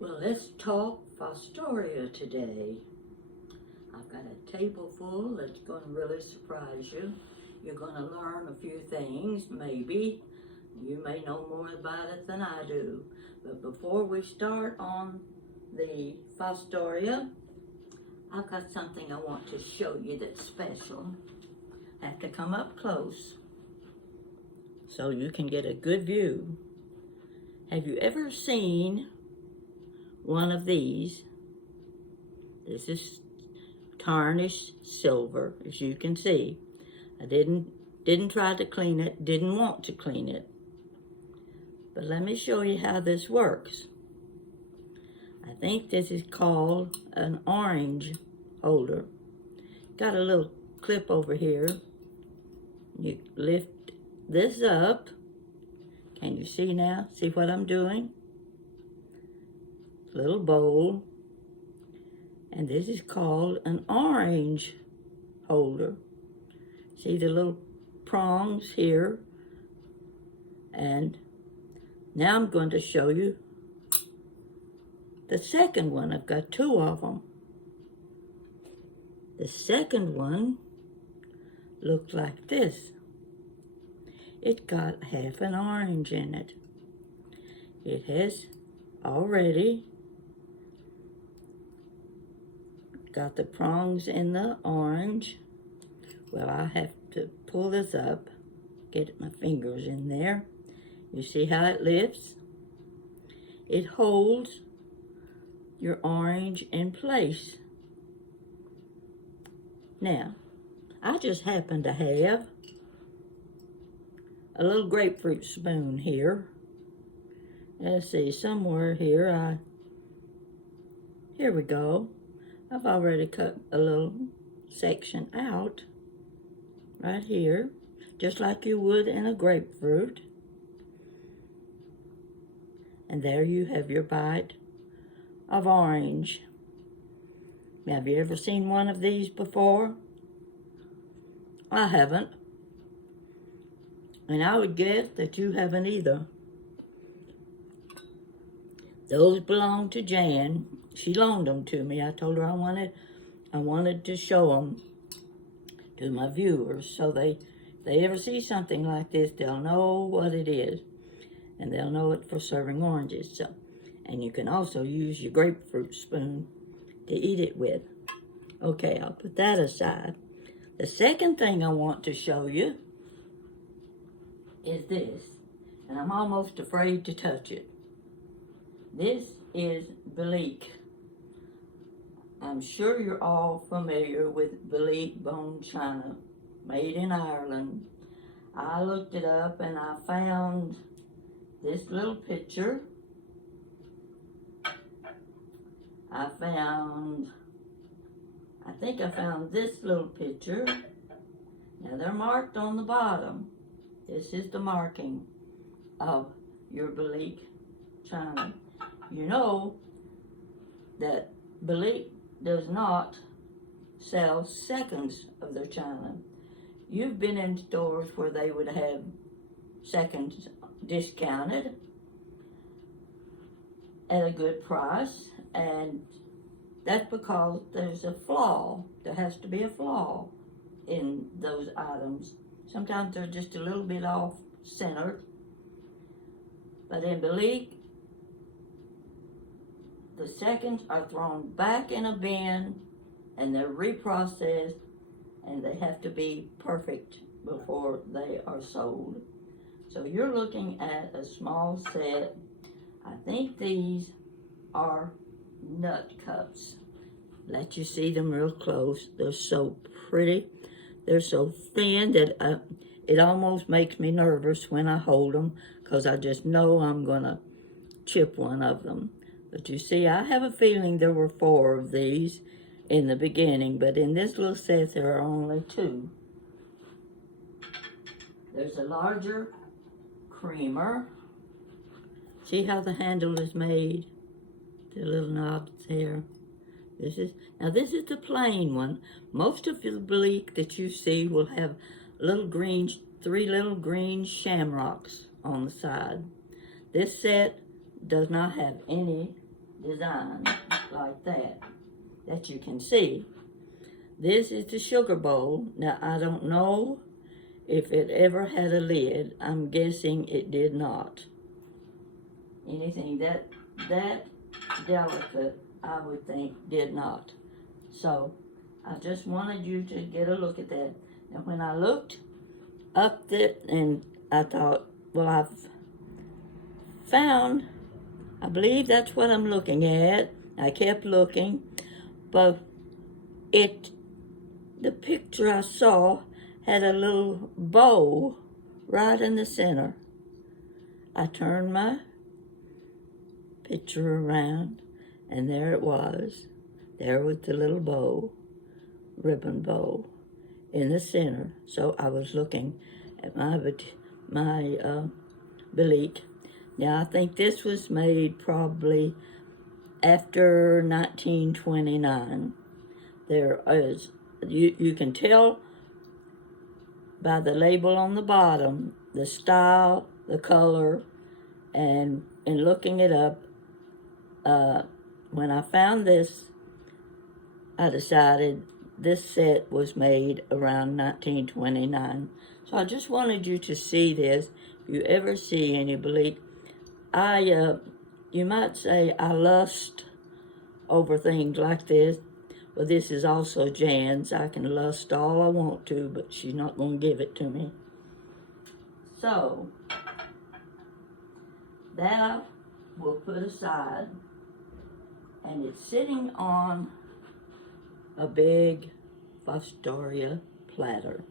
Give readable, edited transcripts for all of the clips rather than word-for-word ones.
Well, let's talk Fostoria today. I've got a table full that's going to really surprise you. You're going to learn a few things, maybe. You may know more about it than I do. But before we start on the Fostoria, I've got something I want to show you that's special. I have to come up close so you can get a good view. Have you ever seen one of these? This is tarnished silver, as you can see. I didn't try to clean it, didn't want to clean it. But let me show you how this works. I think this is called an orange holder. Got a little clip over here. You lift this up. Can you see now? See what I'm doing? Little bowl. And this is called an orange holder. See the little prongs here? And now I'm going to show you the second one. I've got two of them. The second one looked like this. It got half an orange in it. It has already got the prongs in the orange. Well, I have to pull this up, get my fingers in there. You see how it lifts? It holds your orange in place. Now, I just happen to have a little grapefruit spoon here. Let's see, somewhere here, here we go. I've already cut a little section out right here, just like you would in a grapefruit. And there you have your bite of orange. Have you ever seen one of these before? I haven't. And I would guess that you haven't either. Those belong to Jan. She loaned them to me. I told her I wanted to show them to my viewers, so they ever see something like this, they'll know what it is, and they'll know it for serving oranges. So, and you can also use your grapefruit spoon to eat it with. Okay, I'll put that aside. The second thing I want to show you is this, and I'm almost afraid to touch it. This is Belique. I'm sure you're all familiar with Belique bone china, made in Ireland. I looked it up and I found this little picture. I think I found this little picture. Now they're marked on the bottom. This is the marking of your Belique china. You know that Belique does not sell seconds of their china. You've been in stores where they would have seconds discounted at a good price, and that's because there's a flaw. There has to be a flaw in those items. Sometimes they're just a little bit off centered. But in Belique, the seconds are thrown back in a bin and they're reprocessed, and they have to be perfect before they are sold. So you're looking at a small set. I think these are nut cups. Let you see them real close. They're so pretty. They're so thin that it almost makes me nervous when I hold them, because I just know I'm gonna chip one of them. But you see, I have a feeling there were 4 of these in the beginning, but in this little set there are only 2. There's a larger creamer. See how the handle is made? The little knobs there. This is the plain one. Most of the Belique that you see will have 3 little green shamrocks on the side. This set does not have any design like that you can see. This is the sugar bowl. Now, I don't know if it ever had a lid. I'm guessing it did not. Anything that delicate, I would think, did not. So, I just wanted you to get a look at that. And when I looked up there, and I thought, well, I've found, I believe that's what I'm looking at. I kept looking, but the picture I saw had a little bow right in the center. I turned my picture around, and there it was. There was the little bow, ribbon bow, in the center. So I was looking at my Belite. Now, I think this was made probably after 1929. There is, you can tell by the label on the bottom, the style, the color, and in looking it up, when I found this, I decided this set was made around 1929. So I just wanted you to see this. If you ever see any Belite, you might say I lust over things like this. Well, this is also Jan's. I can lust all I want to, but she's not going to give it to me. So, that I will put aside. And it's sitting on a big Fostoria platter.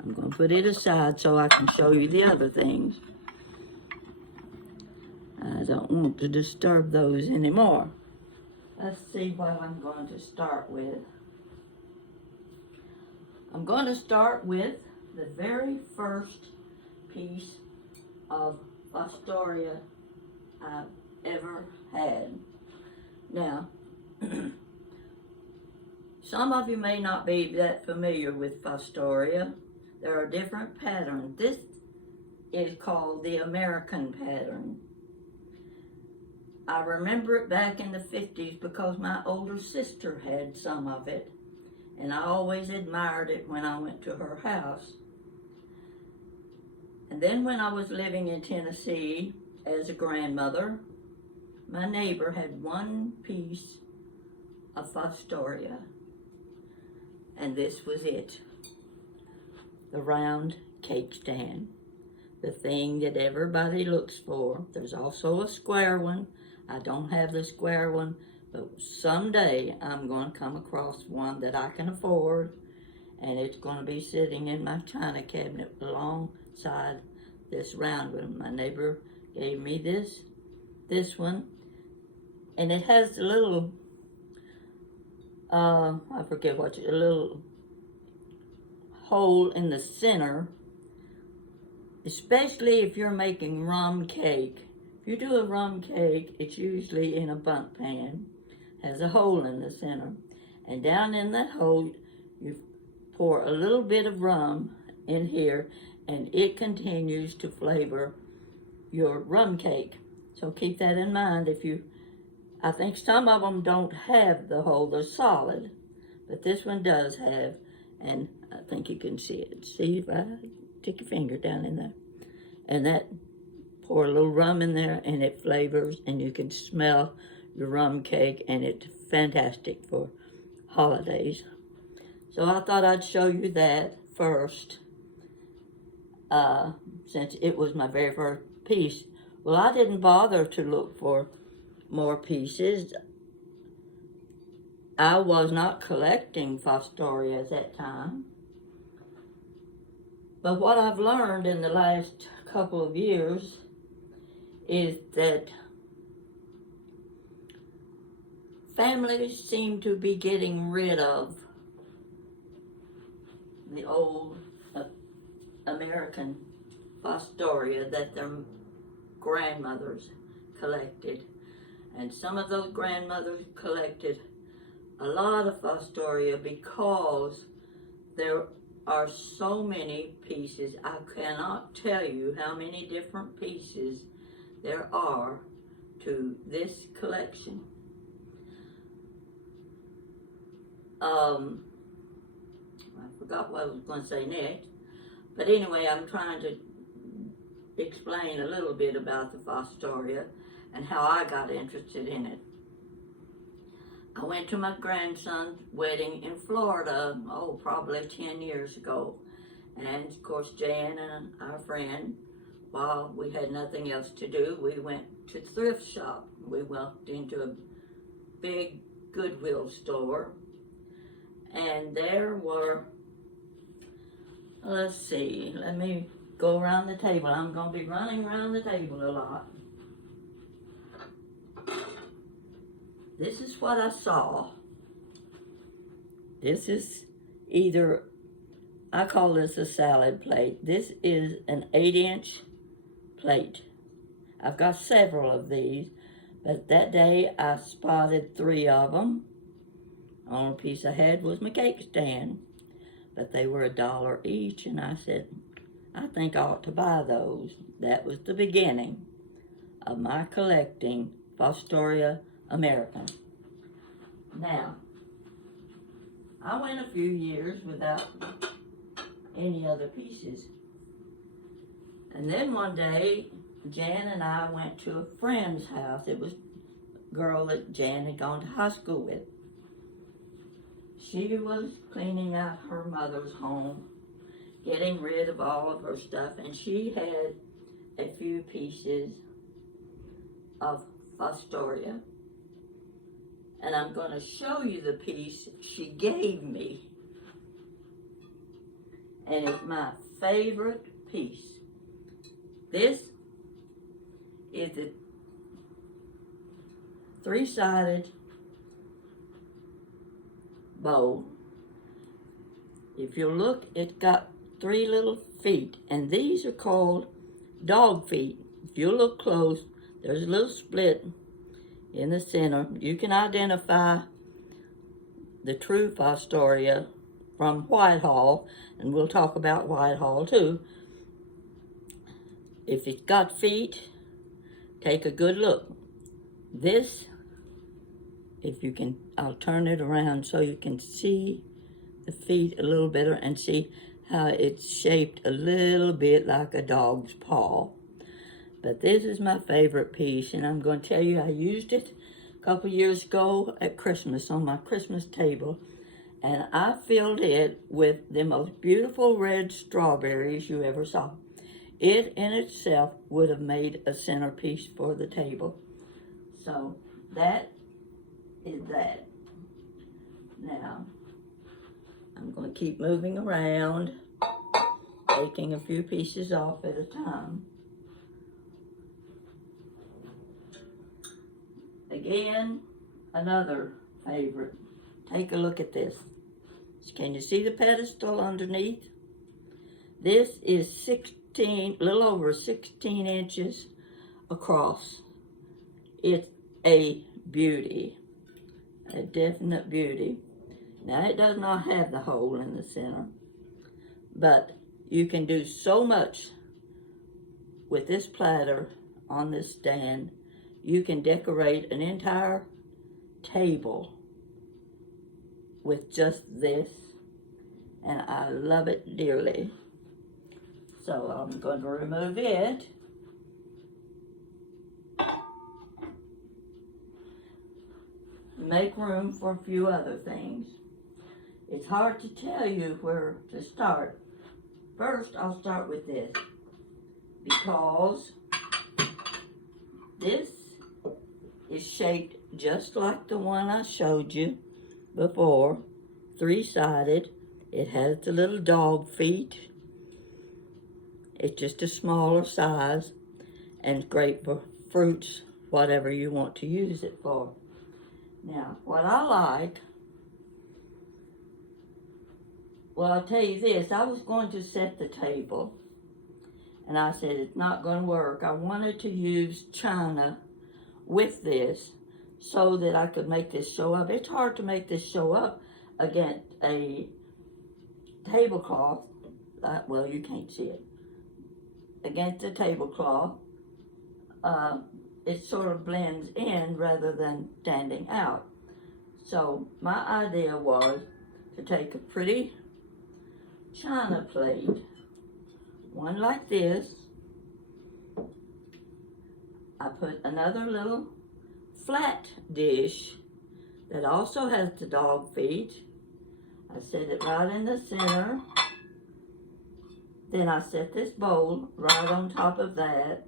I'm going to put it aside so I can show you the other things. I don't want to disturb those anymore. Let's see what I'm going to start with. I'm going to start with the very first piece of Fostoria I've ever had. Now, some of you may not be that familiar with Fostoria. There are different patterns. This is called the American pattern. I remember it back in the 50s because my older sister had some of it, and I always admired it when I went to her house. And then when I was living in Tennessee as a grandmother, my neighbor had one piece of Fostoria, and this was it. The round cake stand, the thing that everybody looks for. There's also a square one. I don't have the square one, but someday I'm going to come across one that I can afford, and it's going to be sitting in my china cabinet alongside this round one. My neighbor gave me this one, and it has a little, I forget what, a little hole in the center, especially if you're making rum cake. If you do a rum cake, it's usually in a bundt pan, has a hole in the center, and down in that hole, you pour a little bit of rum in here, and it continues to flavor your rum cake. So keep that in mind. I think some of them don't have the hole, they're solid, but this one does have, and I think you can see it. See if I stick your finger down in there, and that, pour a little rum in there, and it flavors, and you can smell your rum cake, and it's fantastic for holidays. So I thought I'd show you that first, since it was my very first piece. Well, I didn't bother to look for more pieces. I was not collecting Fostoria at that time. But what I've learned in the last couple of years is that families seem to be getting rid of the old American Fostoria that their grandmothers collected. And some of those grandmothers collected a lot of Fostoria because there are so many pieces. I cannot tell you how many different pieces there are to this collection. I forgot what I was going to say next. But anyway, I'm trying to explain a little bit about the Fostoria and how I got interested in it. I went to my grandson's wedding in Florida, probably 10 years ago. And of course, Jan and our friend, while we had nothing else to do, we went to the thrift shop. We walked into a big Goodwill store, and there were, let's see, let me go around the table. I'm going to be running around the table a lot. This is what I saw. This is either, I call this a salad plate. This is an 8-inch plate. I've got several of these, but that day I spotted 3 of them. The only piece I had was my cake stand, but they were $1 each, and I said, I think I ought to buy those. That was the beginning of my collecting Fostoria American. Now, I went a few years without any other pieces. And then one day, Jan and I went to a friend's house. It was a girl that Jan had gone to high school with. She was cleaning out her mother's home, getting rid of all of her stuff, and she had a few pieces of Fostoria. And I'm going to show you the piece she gave me. And it's my favorite piece. This is a 3-sided bowl. If you look, it's got 3 little feet, and these are called dog feet. If you look close, there's a little split in the center. You can identify the true Fostoria from Whitehall, and we'll talk about Whitehall too. If it's got feet, take a good look. This, if you can, I'll turn it around so you can see the feet a little better and see how it's shaped a little bit like a dog's paw. But this is my favorite piece, and I'm going to tell you I used it a couple years ago at Christmas on my Christmas table, and I filled it with the most beautiful red strawberries you ever saw. It in itself would have made a centerpiece for the table. So that is that. Now, I'm going to keep moving around, taking a few pieces off at a time. Again, another favorite. Take a look at this. Can you see the pedestal underneath? This is a little over 16 inches across. It's a beauty, a definite beauty. Now, it does not have the hole in the center, but you can do so much with this platter on this stand. You can decorate an entire table with just this, and I love it dearly. So I'm going to remove it. Make room for a few other things. It's hard to tell you where to start. First, I'll start with this, because this is shaped just like the one I showed you before, 3-sided. It has the little dog feet. It's just a smaller size and great for fruits, whatever you want to use it for. Now, what I like, well, I'll tell you this, I was going to set the table, and I said it's not going to work. I wanted to use china with this so that I could make this show up. It's hard to make this show up against a tablecloth. Well, you can't see it. Against a tablecloth. it sort of blends in rather than standing out. So my idea was to take a pretty china plate, one like this. I put another little flat dish that also has the dog feet. I set it right in the center. Then I set this bowl right on top of that,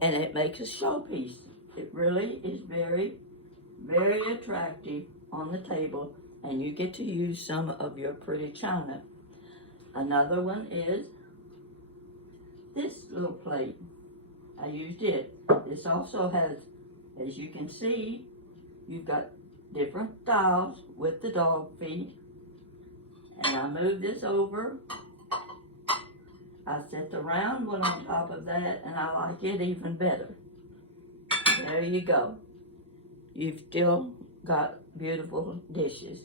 and it makes a showpiece. It really is very, very attractive on the table, and you get to use some of your pretty china. Another one is this little plate. I used it. This also has, as you can see, you've got different styles with the dog feet. And I move this over. I set the round one on top of that, and I like it even better. There you go. You've still got beautiful dishes.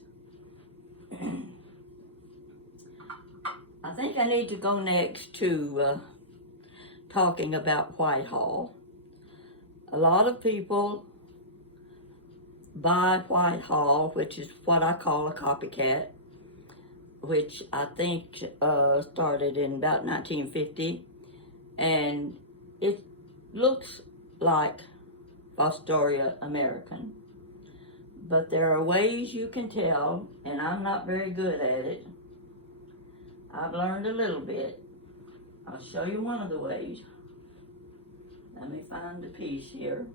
I think I need to go next to talking about Whitehall. A lot of people buy Whitehall, which is what I call a copycat, which I think started in about 1950, and it looks like Fostoria American. But there are ways you can tell, and I'm not very good at it. I've learned a little bit. I'll show you one of the ways. Let me find the piece here.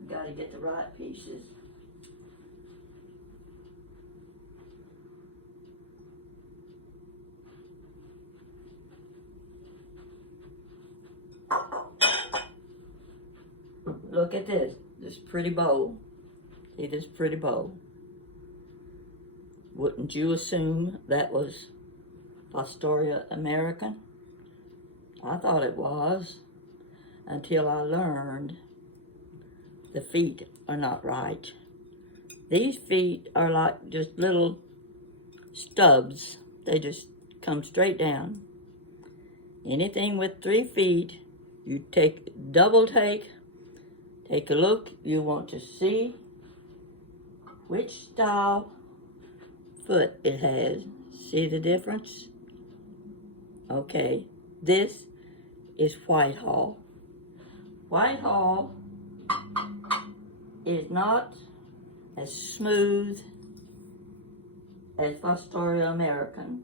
I've got to get the right pieces. Look at this pretty bowl. See this pretty bowl? Wouldn't you assume that was Fostoria American? I thought it was, until I learned the feet are not right. These feet are like just little stubs. They just come straight down. Anything with 3 feet, you double take a look. You want to see which style foot it has. See the difference? Okay, this is Whitehall. Whitehall is not as smooth as Fostoria American.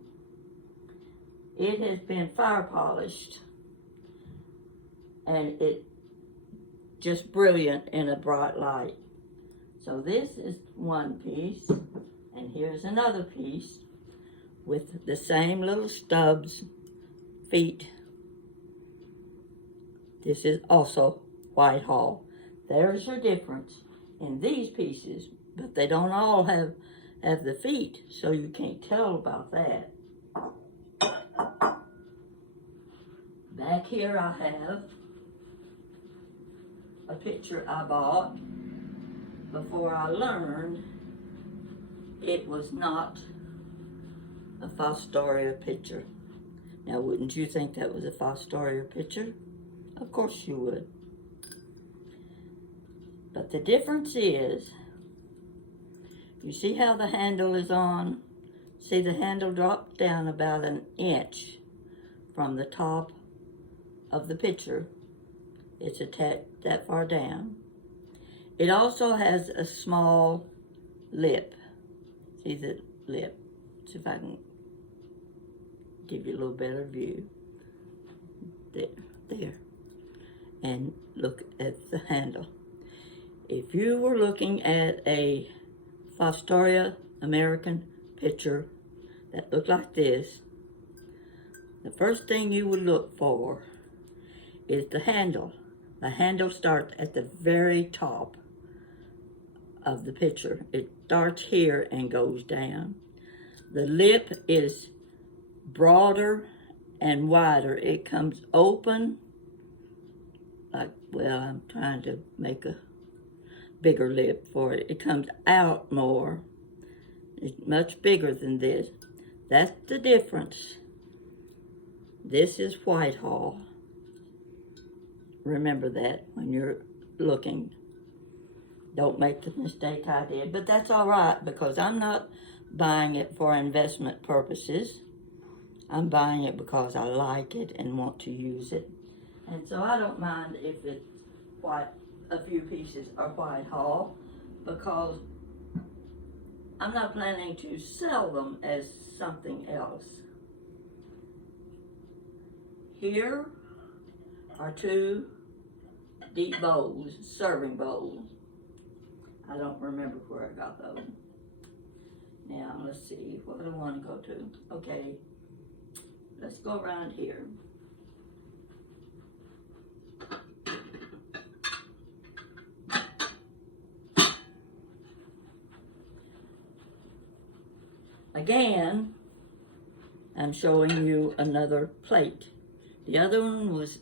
It has been fire polished, and it's just brilliant in a bright light. So this is one piece, and here's another piece with the same little stubs feet. This is also Whitehall. There's your difference in these pieces, but they don't all have the feet, so you can't tell about that. Back here I have a picture I bought before I learned it was not a Fostoria picture. Now, wouldn't you think that was a Fostoria picture? Of course you would. But the difference is, you see how the handle is on? See, the handle drops down about an inch from the top of the picture. It's attached that far down. It also has a small lip. See the lip? See if I can give you a little better view. There. And look at the handle. If you were looking at a Fostoria American picture that looked like this, the first thing you would look for is the handle. The handle starts at the very top of the picture. It starts here and goes down. The lip is broader and wider. It comes open, like, well, I'm trying to make a bigger lip for it. It comes out more. It's much bigger than this. That's the difference. This is Whitehall. remember that when you're looking. Don't make the mistake I did, but that's all right because I'm not buying it for investment purposes. I'm buying it because I like it and want to use it. And so I don't mind if it's a few pieces are Whitehall, because I'm not planning to sell them as something else. Here are two deep bowls, serving bowls. I don't remember where I got those. Now, let's see, what do I want to go to? Okay, let's go around here. Again, I'm showing you another plate. The other one was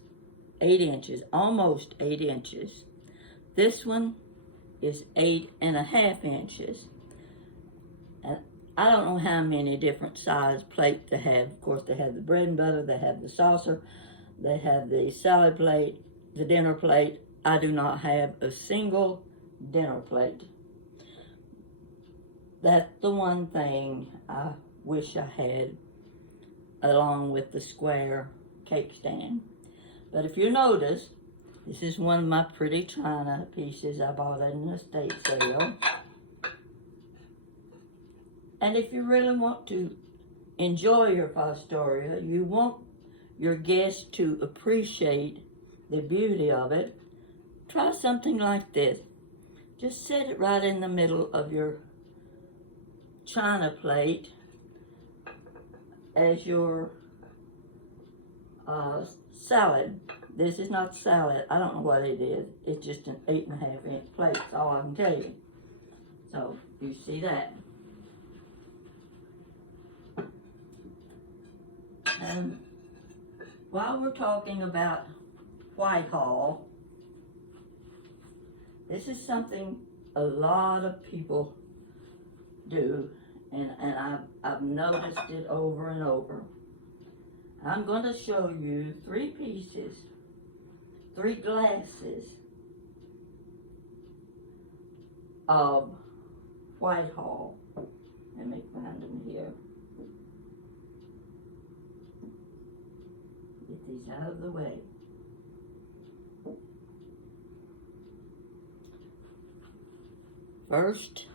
8 inches, almost 8 inches. This one is 8.5 inches. And I don't know how many different size plates they have. Of course, they have the bread and butter, they have the saucer, they have the salad plate, the dinner plate. I do not have a single dinner plate. That's the one thing I wish I had, along with the square cake stand. But if you notice, this is one of my pretty china pieces I bought at an estate sale. And if you really want to enjoy your Fostoria, you want your guests to appreciate the beauty of it, try something like this. Just set it right in the middle of your china plate as your salad. This is not salad. I don't know what it is. It's just an 8.5 inch plate. That's all I can tell you. So you see that. And while we're talking about Whitehall, this is something a lot of people do, and I've noticed it over and over. I'm going to show you 3 pieces, 3 glasses of Whitehall. Let me find them here. Get these out of the way. First,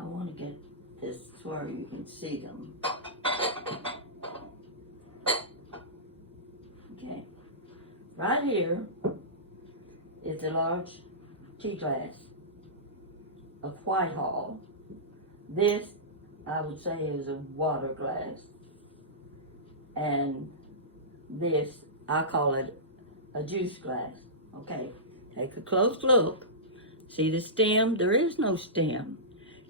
I want to get this where you can see them. Okay, right here is a large tea glass of Whitehall. This, I would say, is a water glass. And this, I call it a juice glass. Okay, take a close look. See the stem? There is no stem.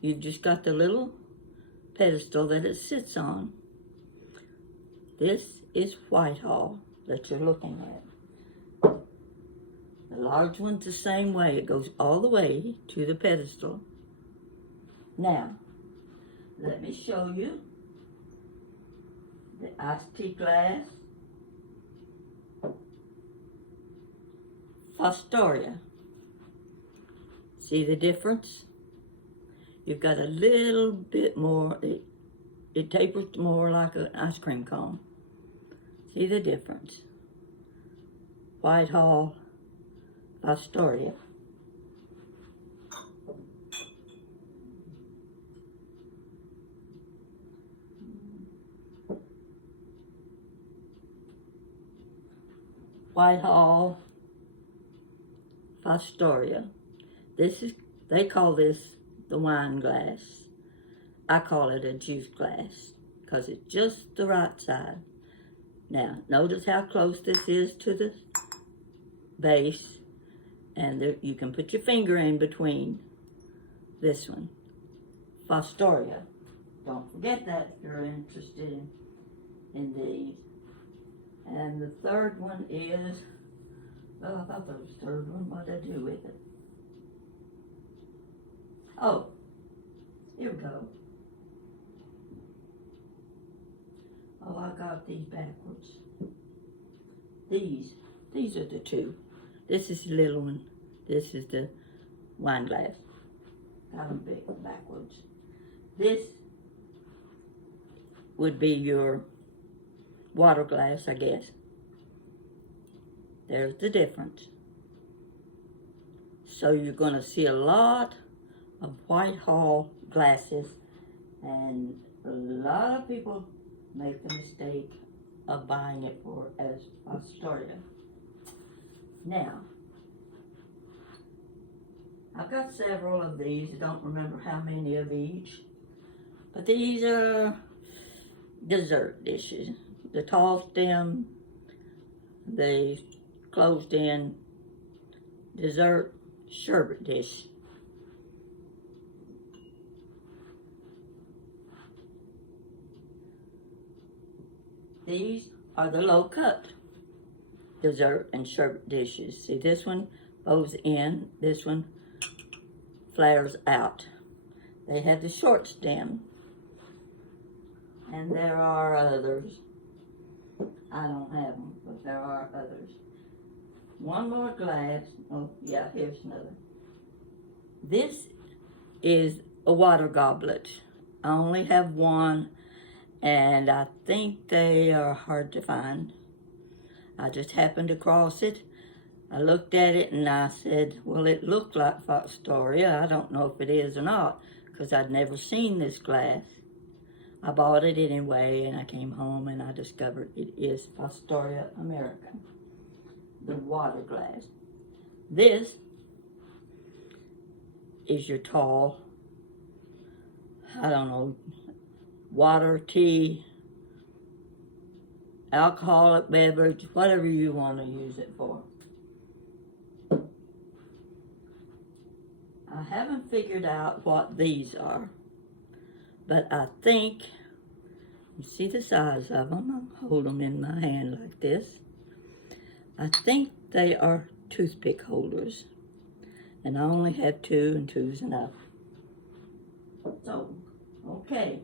You've just got the little pedestal that it sits on. This is Whitehall that you're looking at. The large one's the same way. It goes all the way to the pedestal. Now, let me show you the iced tea glass. Fostoria. See the difference? You've got a little bit more, it tapers more like an ice cream cone. See the difference? Whitehall, Astoria. Whitehall, Fostoria. This is, they call this the wine glass. I call it a juice glass because it's just the right side. Now, notice how close this is to the base, and there, you can put your finger in between this one. Fostoria. Don't forget that if you're interested in these. And the third one is, well, I thought that was the third one. What did I do with it? Oh, here we go. Oh, I got these backwards. These These are the two. This is the little one. This is the wine glass. Got them big backwards. This would be your water glass, I guess. There's the difference. So you're going to see a lot of Whitehall glasses, and a lot of people make the mistake of buying it as Astoria. Now, I've got several of these. I don't remember how many of each, but these are dessert dishes. The tall stem, the closed in dessert sherbet dish. These are the low cut dessert and sherbet dishes. See, this one bows in, this one flares out. They have the short stem, and there are others. I don't have them, but there are others. One more glass. Oh, yeah, here's another. This is a water goblet. I only have one, and I think they are hard to find. I just happened across it. I looked at it and I said, well, it looked like Fostoria. I don't know if it is or not, because I'd never seen this glass. I bought it anyway, and I came home and I discovered it is Fostoria American, the water glass. This is your tall, I don't know, water, tea, alcoholic beverage, whatever you want to use it for. I haven't figured out what these are, but I think, you see the size of them, I'll hold them in my hand like this. I think they are toothpick holders, and I only have two, and two's enough. So, okay.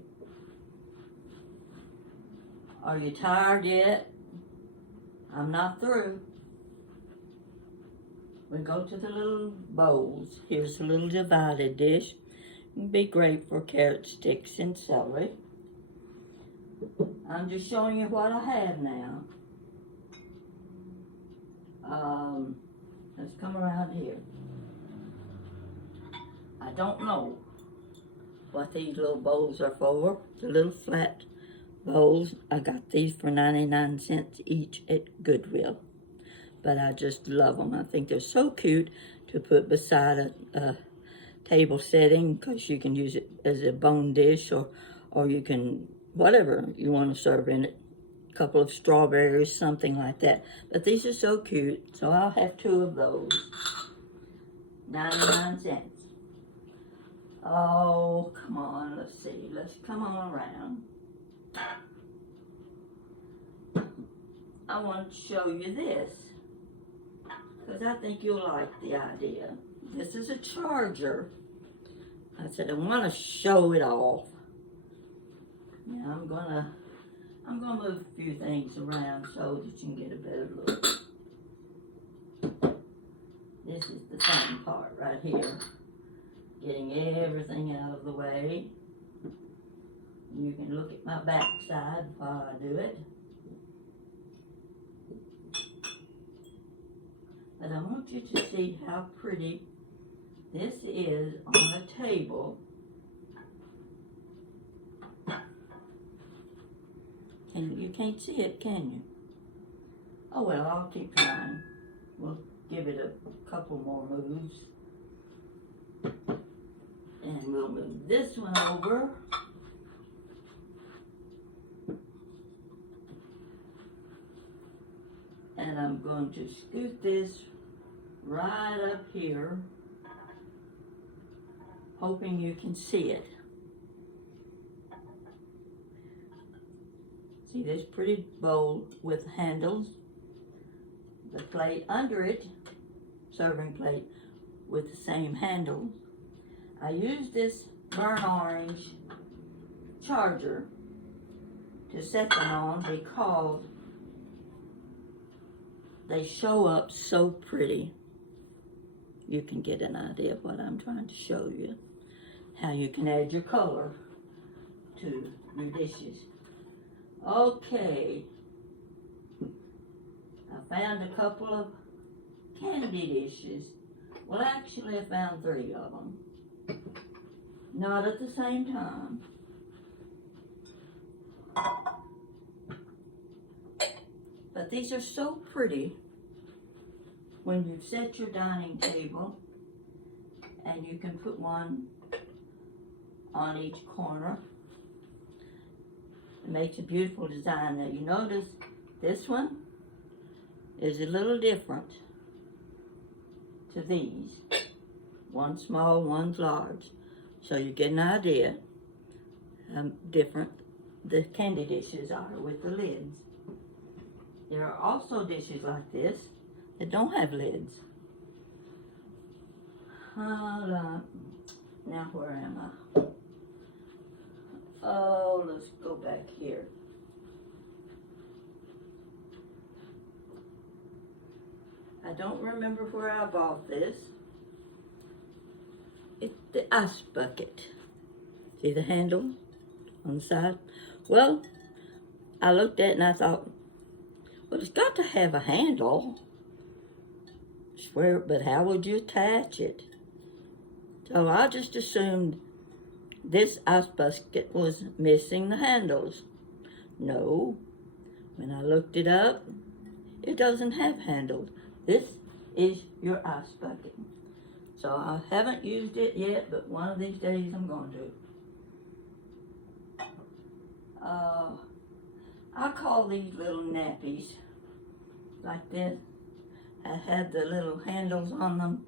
Are you tired yet? I'm not through. We go to the little bowls. Here's a little divided dish. It'd be great for carrot sticks and celery. I'm just showing you what I have now. Let's come around here. I don't know what these little bowls are for. The little flat bowls. I got these for 99 cents each at Goodwill. But I just love them. I think they're so cute to put beside a table setting, because you can use it as a bone dish, or you can, whatever you want to serve in it. A couple of strawberries, something like that. But these are so cute, so I'll have two of those. 99 cents. Oh, come on, let's see. Let's come on around. I want to show you this, because I think you'll like the idea. This is a charger. I said I want to show it off. Now I'm gonna move a few things around so that you can get a better look. This is the fun part right here. Getting everything out of the way. You can look at my backside while I do it. But I want you to see how pretty this is on a table. And you can't see it, can you? Oh well, I'll keep trying. We'll give it a couple more moves. And we'll move this one over. And I'm going to scoot this right up here, hoping you can see it. See this pretty bowl with handles, the plate under it, serving plate with the same handles. I use this burnt orange charger to set them on because they show up so pretty. You can get an idea of what I'm trying to show you. How you can add your color to your dishes. Okay. I found a couple of Candied Dishes. Well, actually, I found 3 of them. Not at the same time. But these are so pretty when you've set your dining table, and you can put one on each corner. It makes a beautiful design. Now you notice this one is a little different to these. One's small, one's large. So you get an idea how different the Candied Dishes are with the lids. There are also dishes like this that don't have lids. Now where am I? Oh, let's go back here. I don't remember where I bought this. It's the ice bucket. See the handle on the side? Well, I looked at it and I thought, well, it's got to have a handle. Swear, but how would you attach it? So I just assumed this ice bucket was missing the handles. No, when I looked it up, it doesn't have handles. This is your ice bucket. So I haven't used it yet, but one of these days I'm going to. I call these little nappies like this. I have the little handles on them.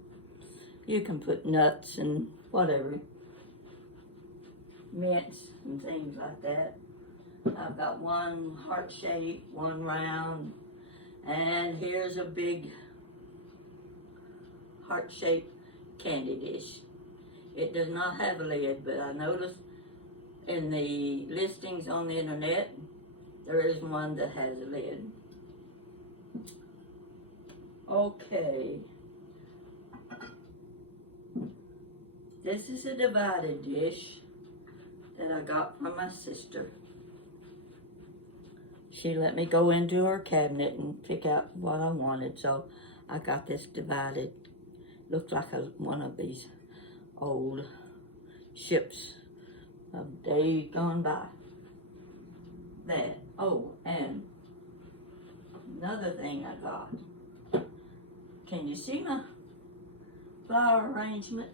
You can put nuts and whatever, mints and things like that. I've got one heart shape, one round, and here's a big heart shaped candy dish. It does not have a lid, but I noticed in the listings on the internet, there is one that has a lid. Okay. This is a divided dish that I got from my sister. She let me go into her cabinet and pick out what I wanted, so I got this divided. Looks like one of these old ships of days gone by. That. Oh, and another thing I got. Can you see my flower arrangement?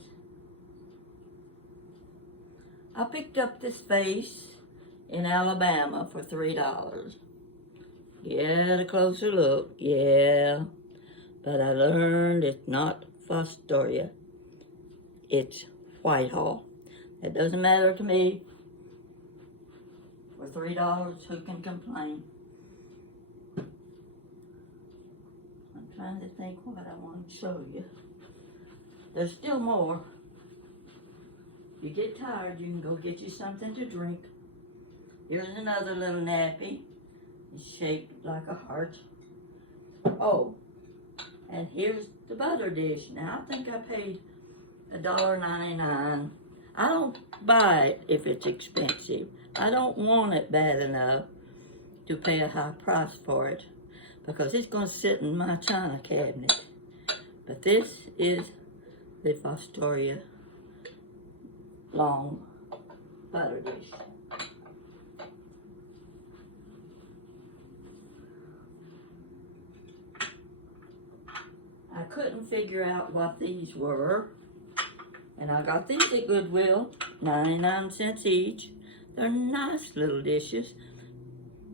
I picked up this vase in Alabama for $3. Get a closer look, yeah. But I learned it's not Fostoria. It's Whitehall. It doesn't matter to me. For $3, who can complain? I'm trying to think what I want to show you. There's still more. If you get tired, you can go get you something to drink. Here's another little nappy. It's shaped like a heart. Oh, and here's the butter dish. Now, I think I paid $1.99. I don't buy it if it's expensive. I don't want it bad enough to pay a high price for it because it's going to sit in my china cabinet. But this is the Fostoria long butter dish. I couldn't figure out what these were, and I got these at Goodwill, 99 cents each. They're nice little dishes.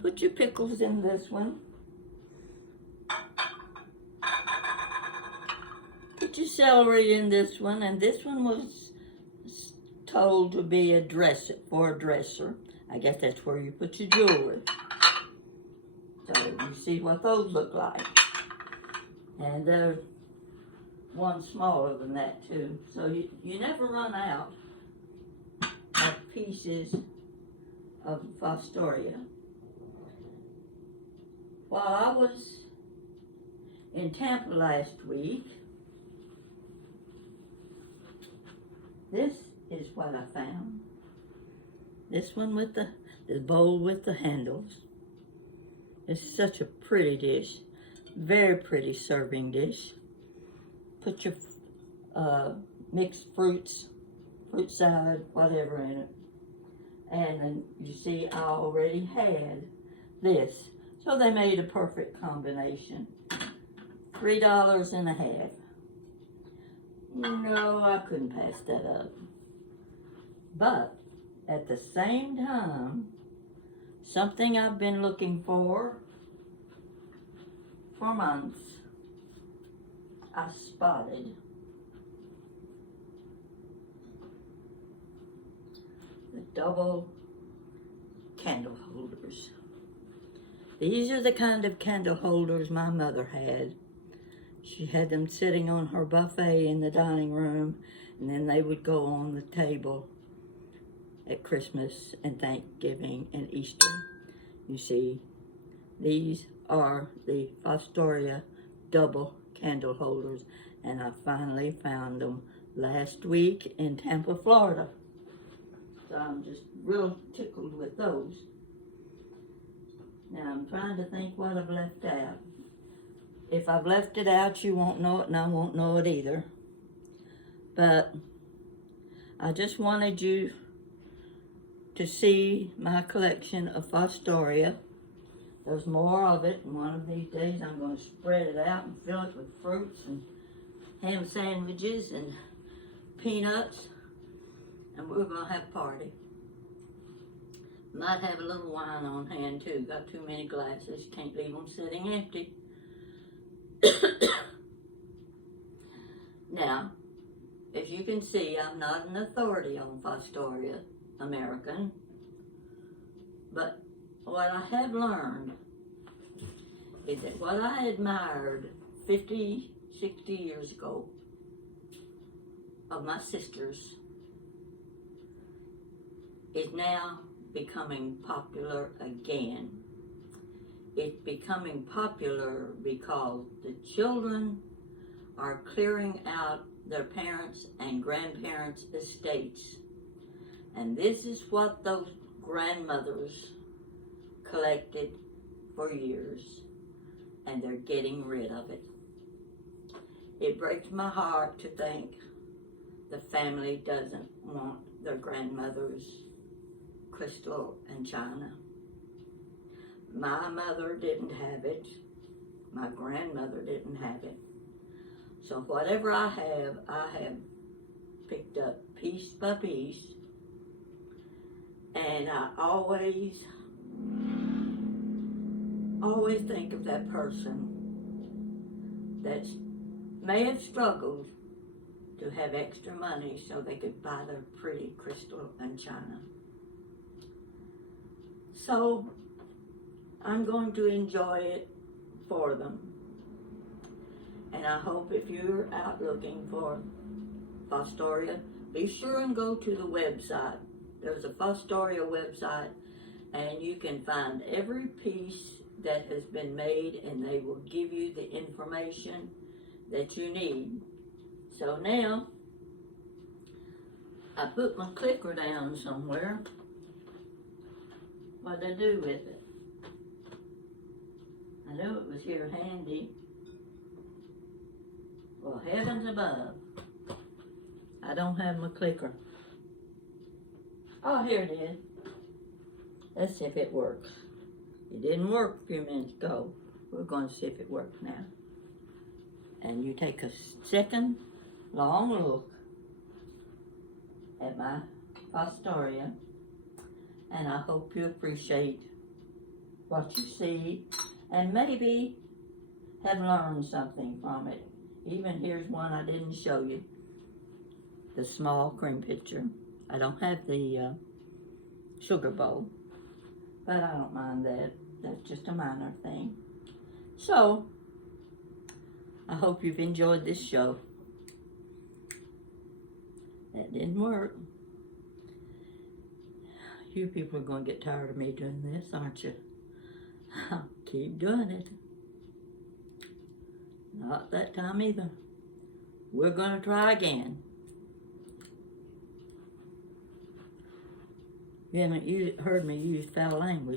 Put your pickles in this one. Put your celery in this one, and this one was told to be a dresser, for a dresser. I guess that's where you put your jewelry. So you see what those look like. And there's one smaller than that too. So you never run out of pieces of Fostoria. While I was in Tampa last week. This is what I found. This one with the bowl with the handles. It's such a pretty dish. Very pretty serving dish. Put your mixed fruits, fruit salad, whatever in it. And then you see I already had this. So they made a perfect combination. $3.50. No, I couldn't pass that up. But at the same time, something I've been looking for months, I spotted the double candle holders. These are the kind of candle holders my mother had. She had them sitting on her buffet in the dining room, and then they would go on the table at Christmas and Thanksgiving and Easter. You see, these are the Fostoria double candle holders, and I finally found them last week in Tampa, Florida. So I'm just real tickled with those. Now I'm trying to think what I've left out. If I've left it out, you won't know it, and I won't know it either. But I just wanted you to see my collection of Fostoria. There's more of it, and one of these days I'm going to spread it out and fill it with fruits and ham sandwiches and peanuts, and we're going to have a party. Might have a little wine on hand too. Got too many glasses, can't leave them sitting empty. Now, as you can see, I'm not an authority on Fostoria American, but what I have learned is that what I admired 50, 60 years ago of my sisters is now becoming popular again. It's becoming popular because the children are clearing out their parents' and grandparents' estates. And this is what those grandmothers collected for years, and they're getting rid of it. It breaks my heart to think the family doesn't want their grandmother's crystal and china. My mother didn't have it. My grandmother didn't have it. So whatever I have picked up piece by piece. And I always think of that person that may have struggled to have extra money so they could buy their pretty crystal and china. So I'm going to enjoy it for them. And I hope if you're out looking for Fostoria, be sure and go to the website. There's a Fostoria website, and you can find every piece that has been made, and they will give you the information that you need. So now, I put my clicker down somewhere. What'd I do with it? I knew it was here handy. Well, heavens above, I don't have my clicker. Oh, here it is. Let's see if it works. It didn't work a few minutes ago. We're going to see if it works now. And you take a second, long look at my Fostoria, and I hope you appreciate what you see, and maybe have learned something from it. Even here's one I didn't show you. The small cream pitcher. I don't have the sugar bowl, but I don't mind that. That's just a minor thing. So, I hope you've enjoyed this show. That didn't work. You people are going to get tired of me doing this, aren't you? I'll keep doing it. Not that time either. We're gonna try again. You haven't heard me use foul language.